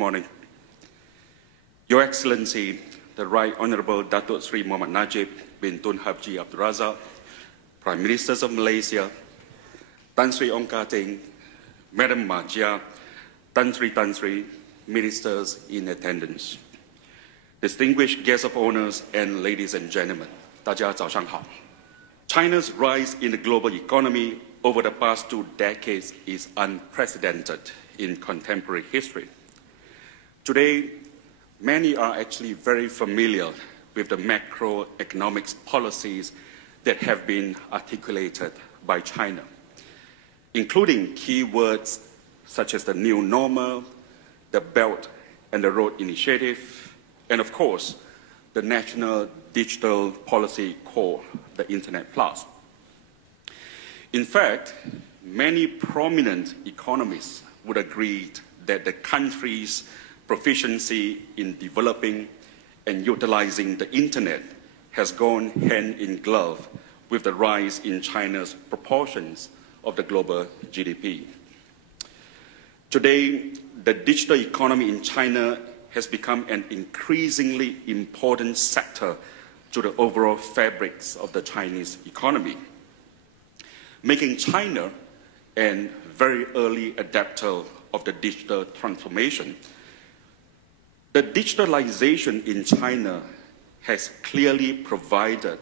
morning. Your Excellency, the Right Honourable Datuk Sri Muhammad Najib bin Tun Haji Abdul Razak, Prime Ministers of Malaysia, Tan Sri Ong Kah Teng, Madam Majia, Tan Sri, Ministers in attendance, distinguished guests of honours and ladies and gentlemen, 大家早上好. China's rise in the global economy over the past 2 decades is unprecedented in contemporary history. Today, many are actually very familiar with the macroeconomics policies that have been articulated by China, including keywords such as the new normal, the Belt and the Road Initiative, and of course, the national digital policy called the Internet Plus. In fact, many prominent economists would agree that the country's proficiency in developing and utilizing the Internet has gone hand in glove with the rise in China's proportions of the global GDP. Today, the digital economy in China has become an increasingly important sector to the overall fabrics of the Chinese economy, making China a very early adapter of the digital transformation. The digitalization in China has clearly provided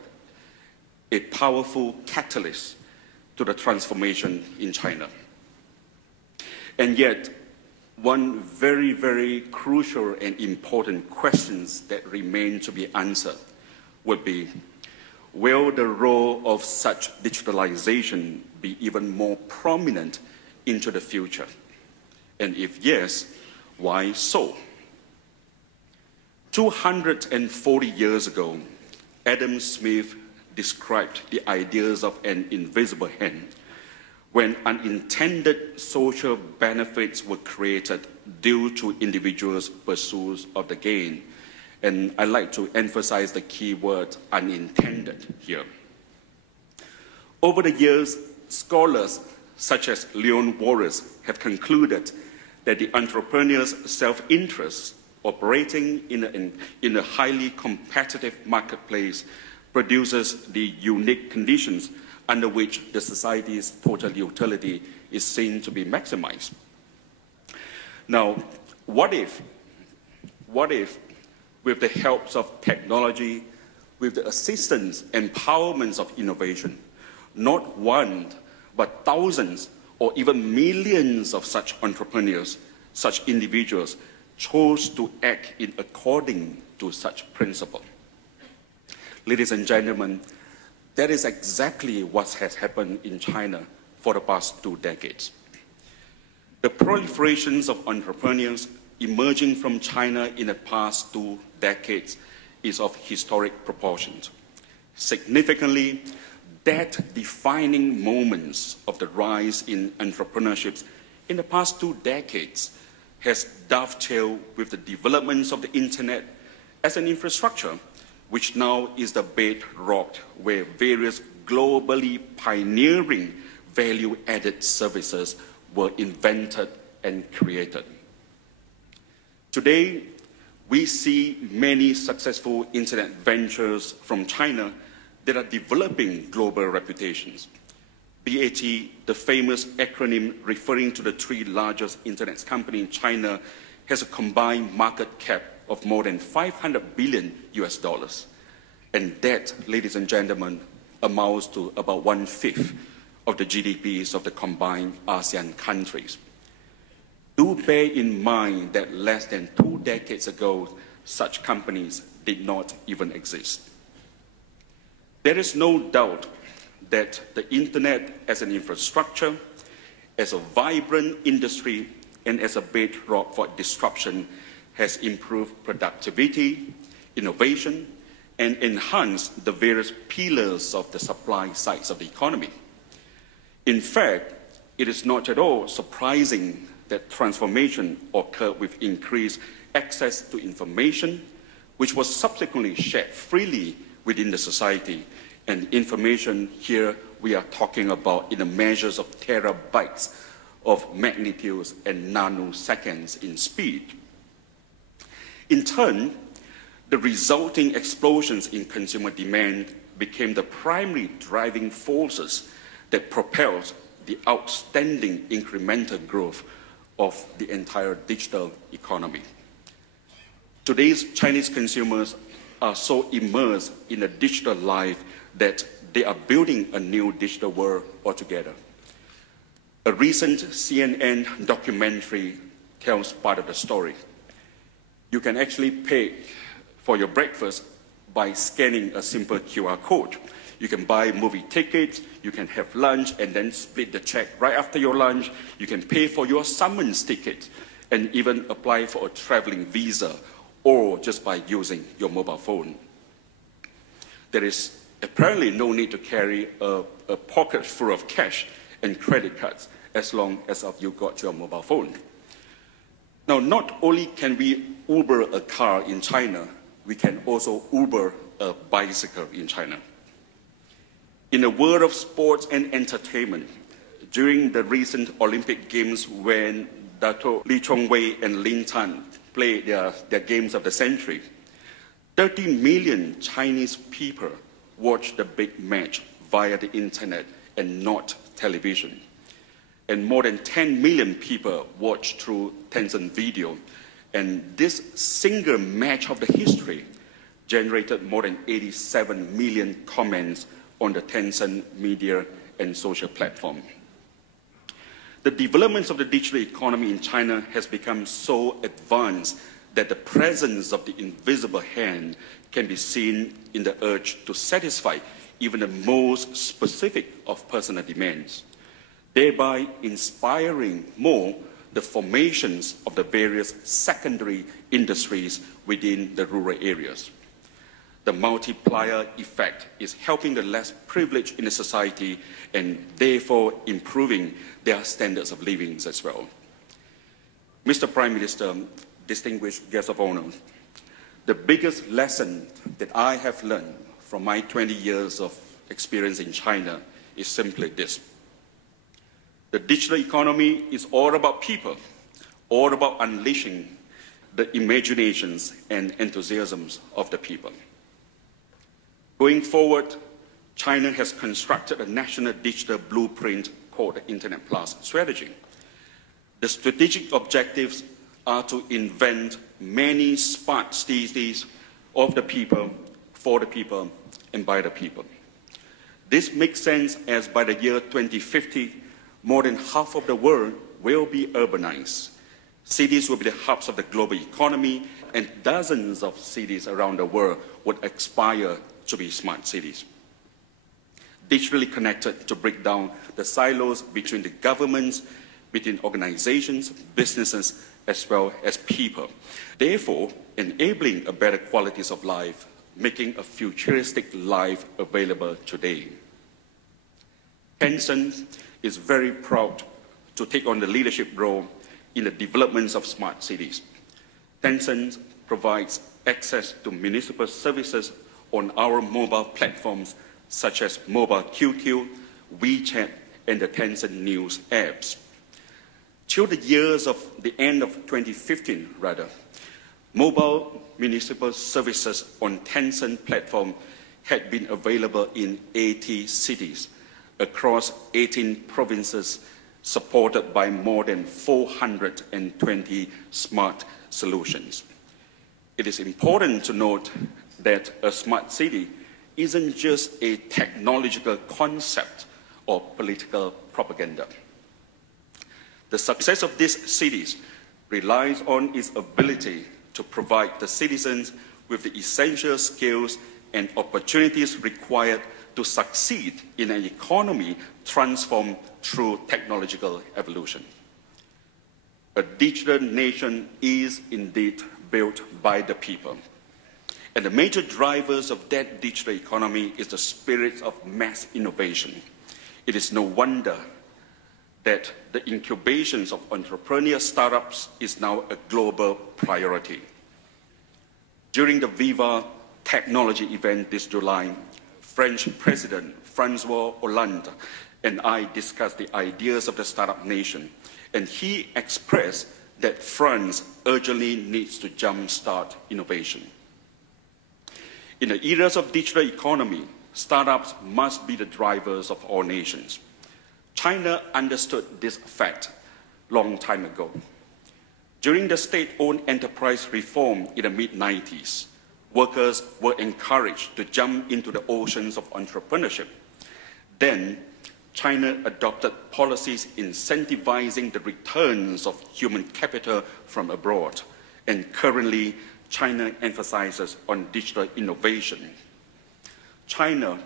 a powerful catalyst to the transformation in China. And yet, one very, very crucial and important question that remain to be answered would be, will the role of such digitalization be even more prominent into the future? And if yes, why so? 240 years ago, Adam Smith described the ideas of an invisible hand when unintended social benefits were created due to individuals' pursuits of the gain. And I like to emphasize the key word unintended here. Over the years, scholars such as Leon Warris have concluded that the entrepreneur's self-interest operating in a highly competitive marketplace produces the unique conditions under which the society's total utility is seen to be maximized. Now, what if, with the help of technology, with the assistance, empowerments of innovation, not one, but thousands or even millions of such entrepreneurs, such individuals, chose to act in according to such principle? Ladies and gentlemen, that is exactly what has happened in China for the past 2 decades. The proliferations of entrepreneurs emerging from China in the past 2 decades is of historic proportions. Significantly, that defining moments of the rise in entrepreneurship in the past 2 decades has dovetailed with the developments of the Internet as an infrastructure, which now is the bedrock where various globally pioneering value-added services were invented and created. Today, we see many successful Internet ventures from China that are developing global reputations. BAT, the famous acronym referring to the 3 largest Internet companies in China, has a combined market cap of more than $500 billion US. And that, ladies and gentlemen, amounts to about 1/5 of the GDPs of the combined ASEAN countries. Do bear in mind that less than 2 decades ago, such companies did not even exist. There is no doubt that the Internet as an infrastructure, as a vibrant industry, and as a bedrock for disruption has improved productivity, innovation, and enhanced the various pillars of the supply sides of the economy. In fact, it is not at all surprising that transformation occurred with increased access to information, which was subsequently shared freely within the society. And information here we are talking about in the measures of terabytes of magnitudes and nanoseconds in speed. In turn, the resulting explosions in consumer demand became the primary driving forces that propelled the outstanding incremental growth of the entire digital economy. Today's Chinese consumers are so immersed in a digital life that they are building a new digital world altogether. A recent CNN documentary tells part of the story. You can actually pay for your breakfast by scanning a simple QR code. You can buy movie tickets, you can have lunch and then split the check right after your lunch. You can pay for your summons ticket and even apply for a traveling visa or just by using your mobile phone. There is apparently no need to carry a pocket full of cash and credit cards as long as you've got your mobile phone. Now, not only can we Uber a car in China, we can also Uber a bicycle in China. In the world of sports and entertainment, during the recent Olympic Games when Dato' Lee Chong-wei and Lin Tan played their games of the century, 30 million Chinese people watched the big match via the internet and not television. And more than 10 million people watched through Tencent Video. And this single match of the history generated more than 87 million comments on the Tencent media and social platform. The developments of the digital economy in China has become so advanced that the presence of the invisible hand can be seen in the urge to satisfy even the most specific of personal demands, thereby inspiring more the formations of the various secondary industries within the rural areas. The multiplier effect is helping the less privileged in the society and therefore improving their standards of living as well. Mr. Prime Minister, distinguished guests of honor, the biggest lesson that I have learned from my 20 years of experience in China is simply this. The digital economy is all about people, all about unleashing the imaginations and enthusiasms of the people. Going forward, China has constructed a national digital blueprint called the Internet Plus strategy. The strategic objectives are to invent many smart cities of the people, for the people, and by the people. This makes sense as by the year 2050, more than half of the world will be urbanized. Cities will be the hubs of the global economy, and dozens of cities around the world would aspire to be smart cities. Digitally connected to break down the silos between the governments, between organizations, businesses, as well as people. Therefore, enabling a better qualities of life, making a futuristic life available today. Tencent is very proud to take on the leadership role in the developments of smart cities. Tencent provides access to municipal services on our mobile platforms such as Mobile QQ, WeChat, and the Tencent News apps. Till the years of the end of 2015, mobile municipal services on Tencent platform had been available in 80 cities across 18 provinces, supported by more than 420 smart solutions. It is important to note that a smart city isn't just a technological concept or political propaganda. The success of these cities relies on its ability to provide the citizens with the essential skills and opportunities required to succeed in an economy transformed through technological evolution. A digital nation is indeed built by the people. And the major drivers of that digital economy is the spirit of mass innovation. It is no wonder that the incubations of entrepreneurial startups is now a global priority. During the Viva Technology event this July, French President François Hollande and I discussed the ideas of the startup nation, and he expressed that France urgently needs to jumpstart innovation. In the eras of digital economy, startups must be the drivers of all nations. China understood this fact long time ago. During the state-owned enterprise reform in the mid-90s, workers were encouraged to jump into the oceans of entrepreneurship. Then, China adopted policies incentivizing the returns of human capital from abroad, and currently, China emphasizes on digital innovation. China,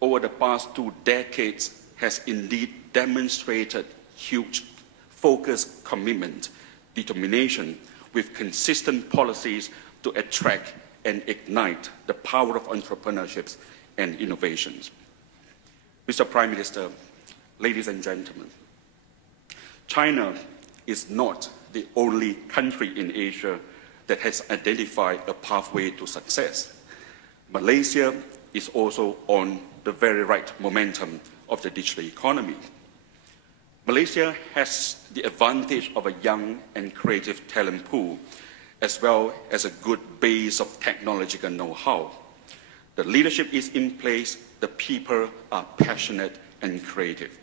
over the past 2 decades, has indeed demonstrated huge focused commitment, determination, with consistent policies to attract and ignite the power of entrepreneurships and innovations. Mr. Prime Minister, ladies and gentlemen, China is not the only country in Asia that has identified a pathway to success. Malaysia is also on the very right momentum of the digital economy. Malaysia has the advantage of a young and creative talent pool, as well as a good base of technological know-how. The leadership is in place, the people are passionate and creative.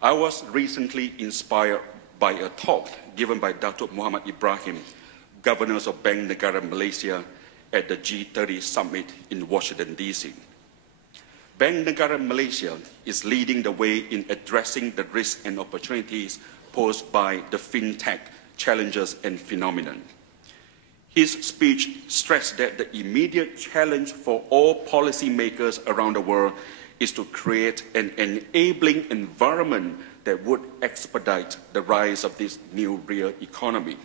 I was recently inspired by a talk given by Datuk Muhammad Ibrahim, governors of Bank Negara Malaysia, at the G30 summit in Washington, D.C. Bank Negara Malaysia is leading the way in addressing the risks and opportunities posed by the fintech challenges and phenomenon. His speech stressed that the immediate challenge for all policymakers around the world is to create an enabling environment that would expedite the rise of this new real economy.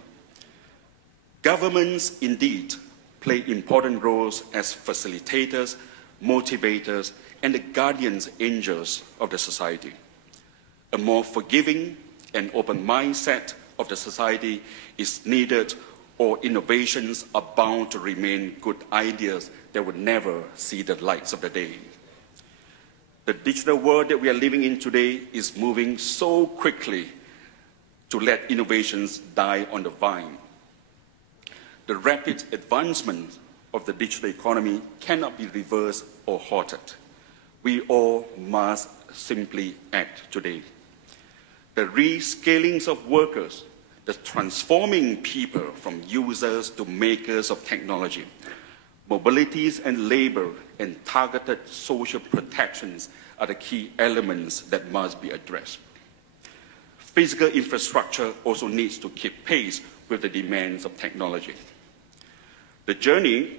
Governments indeed play important roles as facilitators, motivators, and the guardians angels of the society. A more forgiving and open mindset of the society is needed, or innovations are bound to remain good ideas that would never see the lights of the day. The digital world that we are living in today is moving so quickly to let innovations die on the vine. The rapid advancement of the digital economy cannot be reversed or halted. We all must simply act today. The rescalings of workers, the transforming people from users to makers of technology, mobilities and labor, and targeted social protections are the key elements that must be addressed. Physical infrastructure also needs to keep pace with the demands of technology. The journey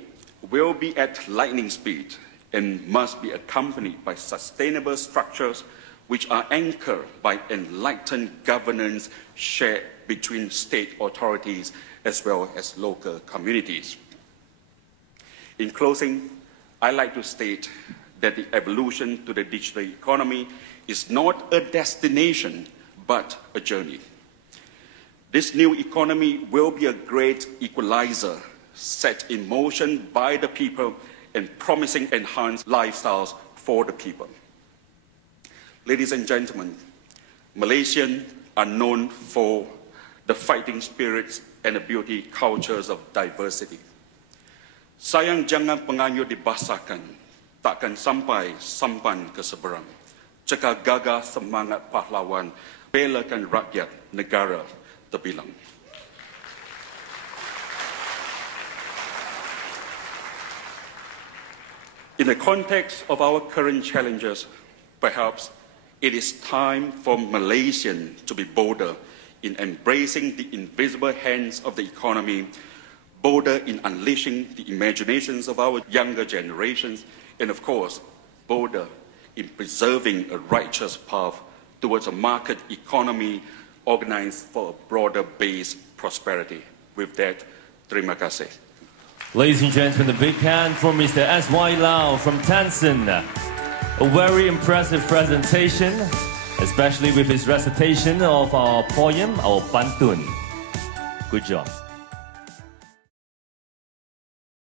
will be at lightning speed and must be accompanied by sustainable structures which are anchored by enlightened governance shared between state authorities as well as local communities. In closing, I'd like to state that the evolution to the digital economy is not a destination, but a journey. This new economy will be a great equalizer set in motion by the people and promising enhanced lifestyles for the people. Ladies and gentlemen, Malaysians are known for the fighting spirits and the beauty cultures of diversity. Sayang jangan pengayuh dibasahkan, takkan sampai sampan ke seberang. Jika gagah semangat pahlawan, belakan rakyat negara terbilang. In the context of our current challenges, perhaps it is time for Malaysians to be bolder in embracing the invisible hands of the economy, bolder in unleashing the imaginations of our younger generations, and of course, bolder in preserving a righteous path towards a market economy organized for a broader-based prosperity. With that, terima kasih. Ladies and gentlemen, a big hand for Mr. SY Lau from Tencent. A very impressive presentation, especially with his recitation of our poem, our Pantun. Good job.